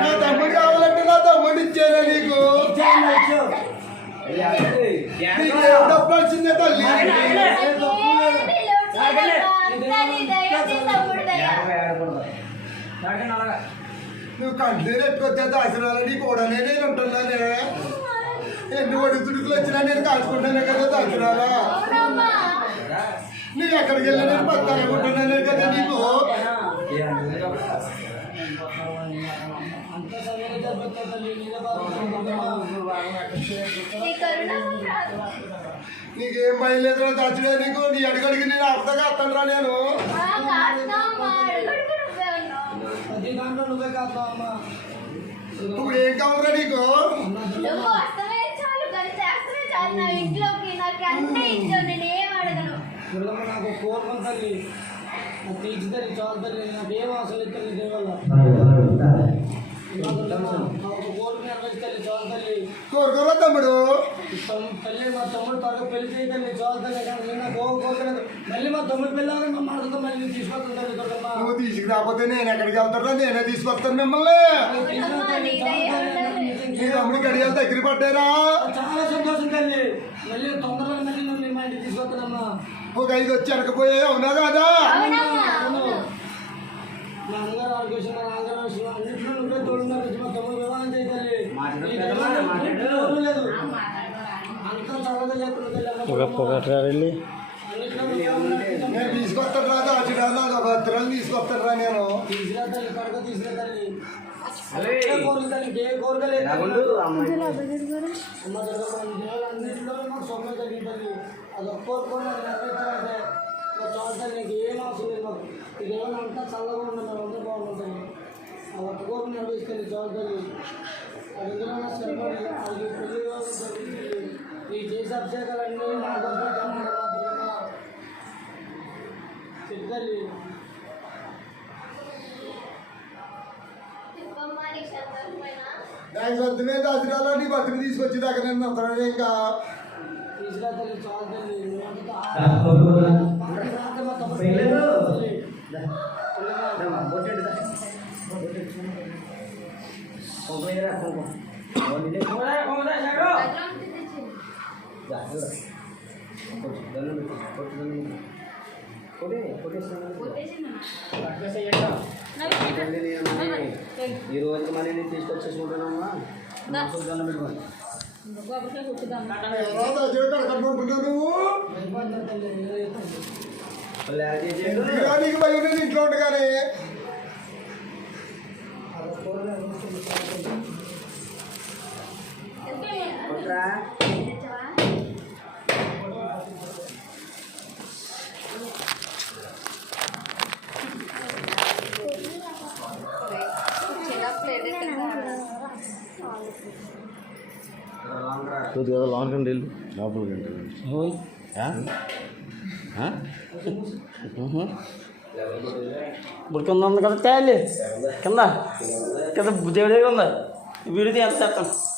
నా తమ్ముడు కావాలంటే నా తమ్ముడు ఇచ్చేలే నీకు? తల్లి? దయ. నువ్వు కంటే ఎట్టుకొచ్చే దాసిరాలా నీకు కూడా నేను ఉంటున్నానే. ఎన్ని ఒడి తుడుకులు వచ్చినా నేను కాచుకుంటానే కదా దాసిరాలా. నువ్వు ఎక్కడికి వెళ్ళా నేను పక్కనే ఉంటున్నానే కదా నీకు. నీకేం భయం లేదురా దాచుడే నీకు నీ అడుగడికి నేను అర్థగా వస్తాను నేను. ఇప్పుడు ఏం కావాలరా నీకు? ఇంట్లోకి నాకు అన్నీ ఇచ్చావు నేను ఏం అడగను. నాకు కోరుకున్న తల్లి నాకు తీర్చి తల్లి చాలు తల్లి నాకు ఏం అవసరం లేదు తల్లి కోరుకోరా తమ్ముడు. తమ్- తల్లి మా తమ్ముడు త్వరగా పెళ్ళి చేయి తల్లి చాలు తల్లి కానీ నేను నాకు ఓ కోరుకోలేదు మళ్ళీ మా తమ్ముడు పెళ్ళాలి మా మనతో మళ్ళీ దుర్గమ్మ. నువ్వు తీసుకురాకపోతే నేను ఎక్కడికి వెళ్తారా నేనే తీసుకొస్తాను మిమ్మల్ని. నీ దయ ఉండాలి. నీ తమ్ముడు గడియాలు దగ్గర పడ్డారా? చాలా సంతోషం తల్లి. మళ్ళీ తొందరగా మళ్ళీ నన్ను మా ఇంటికి తీసుకొస్తానమ్మా. ఒక ఐదు వచ్చి అవునా కాదా? మా మా అన్నింటిలో నువ్వే తోడున్నారు. మా తమ్ముడు వివాహం లేదు అంతా చెప్తున్నా అన్నిట్లో నువ్వే ఉన్నావు. నేను తీసుకొస్తాను రా దాచుడా నా భద్రాలు తీసుకొస్తాను రా నేను. నీకు ఏం అవసరం లేదు మాకు. దినాలు అంతా చల్లగా ఉన్నాం మేము అందరూ తల్లి ఆ ఒక్క కోరిక నెరవేర్చుకొని చాలు తల్లి. అది ఎందులో సరిపడి అది పెళ్ళి ఈ చేసే అభిషేకాలన్నీ మా కోసం చెప్పు తల్లి అమ్మా, నీకు సంతోషమేనా? దాని సొంతమే దాచురాలో నీ భద్రం తీసుకొచ్చి దాకా నేను వస్తాను ఇంకా తీసుకురా తల్లి ఈ రోజు మనీ నేను తీసుకొచ్చేసుకుంటానమ్మా దండం పెట్టుకోండి కడకట్టుకుంటున్నావు నువ్వు భయపడ్డా తల్లి ఏదో తల్లి. మళ్ళీ యాడ్ చేసేయండి. ఎందుకురా నీకు భయం లేదు ఇంట్లో ఉండగానే కొట్రా. తెచ్చావా? చిన్న ప్లేట్ కదా. కొద్దిగా లాంగ్ కండి వెళ్ళు లోపలికి ఇప్పుడు కింద ఉంది కదా తేలి. కింద. కింద దేవుడే ఉంది. వీడిది ఎంత చెప్తాను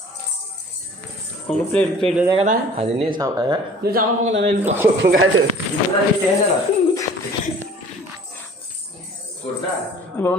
ఇంకో ప్లేట్ ప్లేట్ కదా? అది నీ సం- ఆ? నువ్వు చాలనుకున్నా వెళ్ళిపో. కాదు.